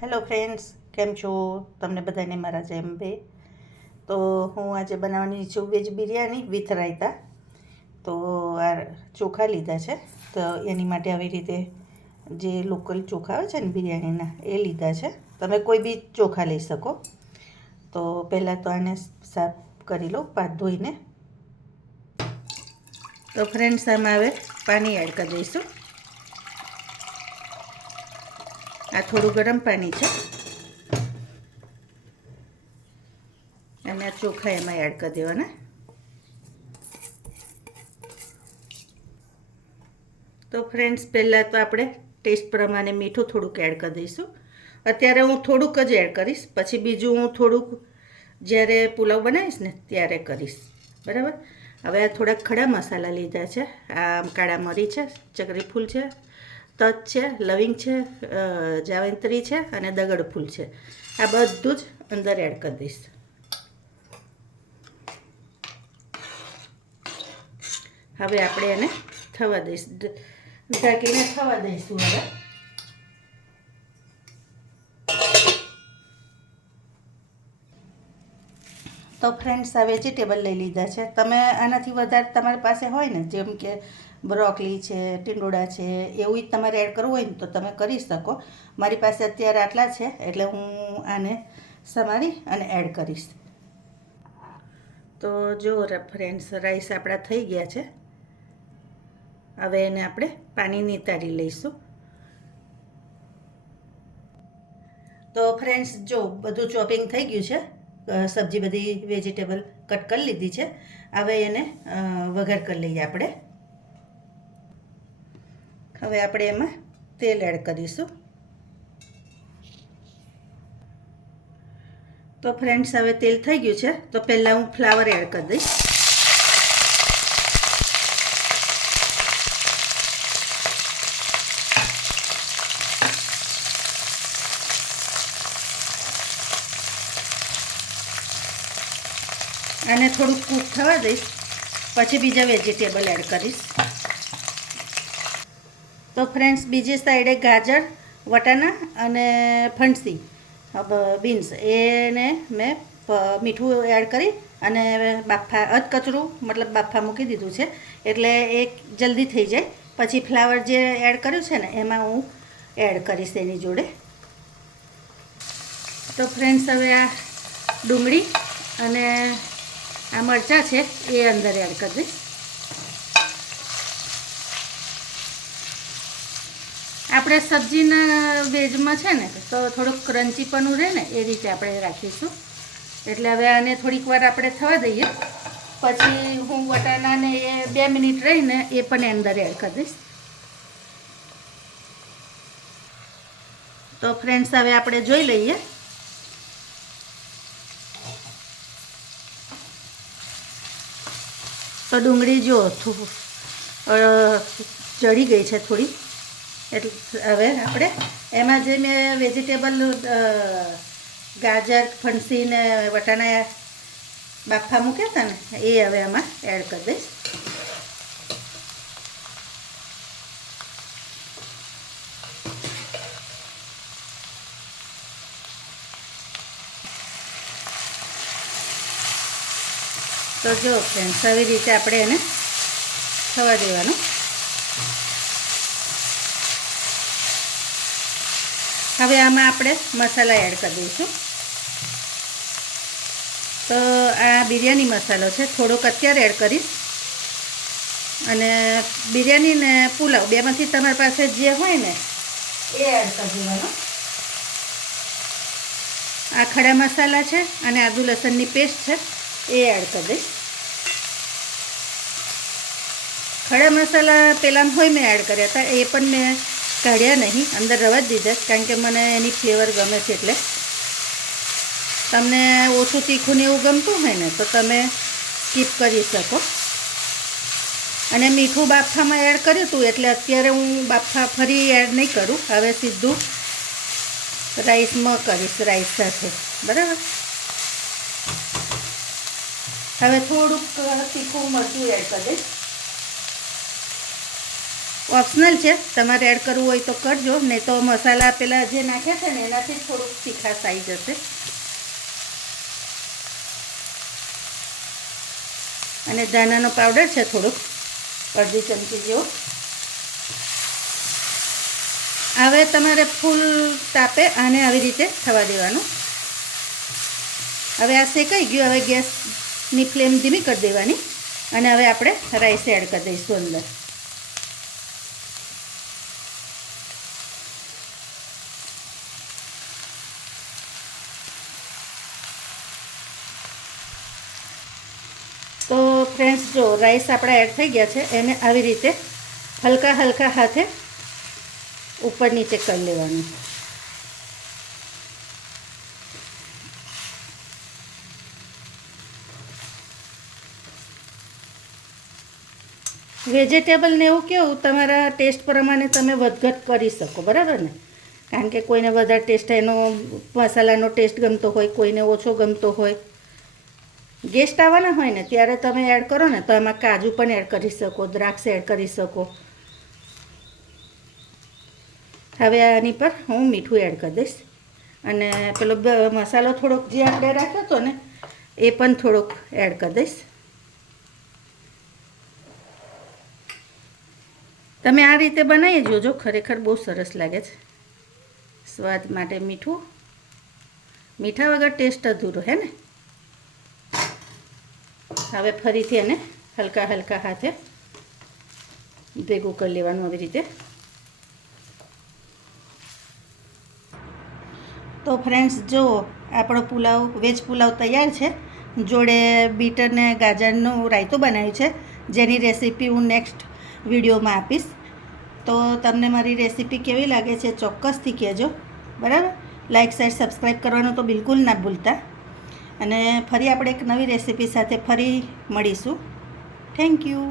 Hello friends, કેમ છો? તમને બધાને મારા જય અંબે. તો હું આજે બનાવવાની છું વેજ બિરયાની વિથ રાયતા. તો આ ચોખા લીધા છે. તો એની માટે આવી રીતે જે લોકલ ચોખા આવે છે ને બિરયાનીના, એ લીધા છે. તમે કોઈ બી ચોખા લઈ શકો. તો પહેલાં તો આને સાફ કરી લો પાછ ધોઈને. તો ફ્રેન્ડ્સ, આમાં હવે પાણી એડ કરી દઈશું. આ થોડું ગરમ પાણી છે અને આ ચોખા એમાં એડ કરી દેવાના. તો ફ્રેન્ડ્સ, પહેલાં તો આપણે ટેસ્ટ પ્રમાણે મીઠું થોડુંક એડ કરી દઈશું. અત્યારે હું થોડુંક જ એડ કરીશ, પછી બીજું હું થોડુંક જ્યારે પુલાવ બનાવીશ ને ત્યારે કરીશ, બરાબર. હવે આ થોડાક ખડા મસાલા લીધા છે. આ કાળા મરી છે, ચકરી ફૂલ છે, તજ છે, લવિંગ છે, જાવંત્રી છે અને દગડ ફૂલ છે. આ બધું જ અંદર એડ કરી દઈશ. હવે આપણે એને થવા દઈશ, ઢાંકીને થવા દઈશું. હવે તો ફ્રેન્ડ્સ, આ વેજીટેબલ લઈ લીધા છે. તમે આનાથી વધારે તમારી પાસે હોય ને, જેમ કે બ્રોકલી છે, ટીંડોળા છે, એવું જ તમારે એડ કરવું હોય ને તો તમે કરી શકો. મારી પાસે અત્યારે આટલા છે એટલે હું આને સમારી અને એડ કરીશ. તો જો ફ્રેન્ડ્સ, રાઈસ આપણા થઈ ગયા છે. હવે એને આપણે પાણી નિતારી લઈશું. તો ફ્રેન્ડ્સ, જો બધું ચોપિંગ થઈ ગયું છે. સબ્જી બધી વેજીટેબલ કટ કરી લીધી છે. હવે એને વઘાર કરી લઈએ આપણે. હવે આપણે એમાં તેલ એડ કરીશું. તો ફ્રેન્ડ્સ, હવે તેલ થઈ ગયું છે. તો પહેલાં હું ફ્લાવર એડ કરી દઈશ. આને થોડુંક કૂક થવા દઈશ, પછી બીજા વેજીટેબલ એડ કરીશ. તો ફ્રેન્ડ્સ, બીજી સાઈડે ગાજર, વટાણા અને ફણસી બીન્સ એને મેં મીઠું એડ કરી અને બાફા અધકચરું મતલબ બાફા મૂકી દીધું છે, એટલે એ જલ્દી થઈ જાય. પછી ફ્લાવર જે એડ કર્યું છે ને એમાં હું એડ કરીશ એની જોડે. તો ફ્રેન્ડ્સ, હવે આ ડુંગળી અને આ મરચાં છે એ અંદર એડ કરી દઈશ. આપણે સબ્જીના વેજમાં છે ને તો થોડુંક ક્રન્ચી પણ રહે ને, એ રીતે આપણે રાખીશું. એટલે હવે આને થોડીક વાર આપણે થવા દઈએ, પછી હું વટાણાને એ 2 મિનિટ રહીને એ પણ અંદર એડ કરી દઈશ. તો ફ્રેન્ડ્સ, હવે આપણે જોઈ લઈએ. તો ડુંગળી જો ચડી ગઈ છે થોડી. એટલે હવે આપણે એમાં જે મેં વેજીટેબલ ગાજર, ફણસી ને વટાણા બાફા મૂક્યા હતા ને એ હવે આમાં એડ કરી દઈશ. તો જો ફ્રેન્ડ્સ, આવી રીતે આપણે એને થવા દેવાનું. હવે આમાં આપણે મસાલા એડ કરી દઈશું. તો આ બિરયાની મસાલો છે, થોડોક અત્યારે એડ કરીશ. અને બિરયાની ને પુલાવ બેમાંથી તમારી પાસે જે હોય ને એ એડ કરી દેવાનો. આ ખડા મસાલા છે અને આદુ લસણની પેસ્ટ છે, એ એડ કરી દઈશ. ખડા મસાલા પહેલાં હોય મેં એડ કર્યા હતા, એ પણ મેં કાઢ્યા નહીં, અંદર રવા જ દીધા, કારણ કે મને એની ફ્લેવર ગમે છે. એટલે તમને ઓછું તીખું ને એવું ગમતું હોય ને તો તમે સ્કીપ કરી શકો. અને મીઠું બાફામાં એડ કર્યું હતું, એટલે અત્યારે હું બાફા ફરી એડ નહીં કરું. હવે સીધું રાઈસમાં કરીશ, રાઈસ સાથે, બરાબર. હવે થોડુંક તીખું મરચું એડ કરી દઈશ. ઓપ્શનલ છે, તમારે એડ કરવું હોય તો કરજો, નહીં તો મસાલા પેલા જે નાખ્યા છે ને એનાથી થોડુંક તીખાશ આવી જશે. અને ધાણાનો પાવડર છે થોડુંક, અડધી ચમચી જેવો. હવે તમારે ફૂલ તાપે આને આવી રીતે થવા દેવાનું. હવે આ શેકાઈ ગયું. હવે ગેસની ફ્લેમ ધીમી કરી દેવાની અને હવે આપણે રાઈસ એડ કરી દઈશું અંદર. તો ફ્રેન્ડ્સ જો રાઈસ આપણા એડ થઈ ગયા છે, એને આવી રીતે હલકા હલકા હાથે ઉપર નીચે કરી લેવાનું. વેજીટેબલને એવું કેવું તમારા ટેસ્ટ પ્રમાણે તમે વધઘટ કરી શકો, બરાબર ને? કારણ કે કોઈને વધારે ટેસ્ટ એનો મસાલાનો ટેસ્ટ ગમતો હોય, કોઈને ઓછો ગમતો હોય. ગેસ્ટ આવવાના હોય ને ત્યારે તમે એડ કરો ને તો એમાં કાજુ પણ એડ કરી શકો, દ્રાક્ષ એડ કરી શકો. હવે આની પર હું મીઠું એડ કરી દઈશ અને પેલો મસાલો થોડોક જે આપણે રાખ્યો હતો ને એ પણ થોડોક એડ કરી દઈશ. તમે આ રીતે બનાવી જોજો, ખરેખર બહુ સરસ લાગે છે. સ્વાદ માટે મીઠું, મીઠા વગર ટેસ્ટ અધૂરો હે ને. હવે ફરીથી એને હલકા હલકા હાથે ભેગું કરી લેવાનું આવી રીતે. તો ફ્રેન્ડ્સ જુઓ, આપણો પુલાવ, વેજ પુલાવ તૈયાર છે. જોડે બીટ અને ગાજરનું રાયતું બનાવ્યું છે, જેની રેસીપી હું નેક્સ્ટ વિડીયોમાં આપીશ. તો તમને મારી રેસીપી કેવી લાગે છે ચોક્કસથી કહેજો, બરાબર? લાઇક, શેર, સબસ્ક્રાઈબ કરવાનું તો બિલકુલ ના ભૂલતા. અને ફરી આપણે એક નવી રેસીપી સાથે ફરી મળીશું. Thank you.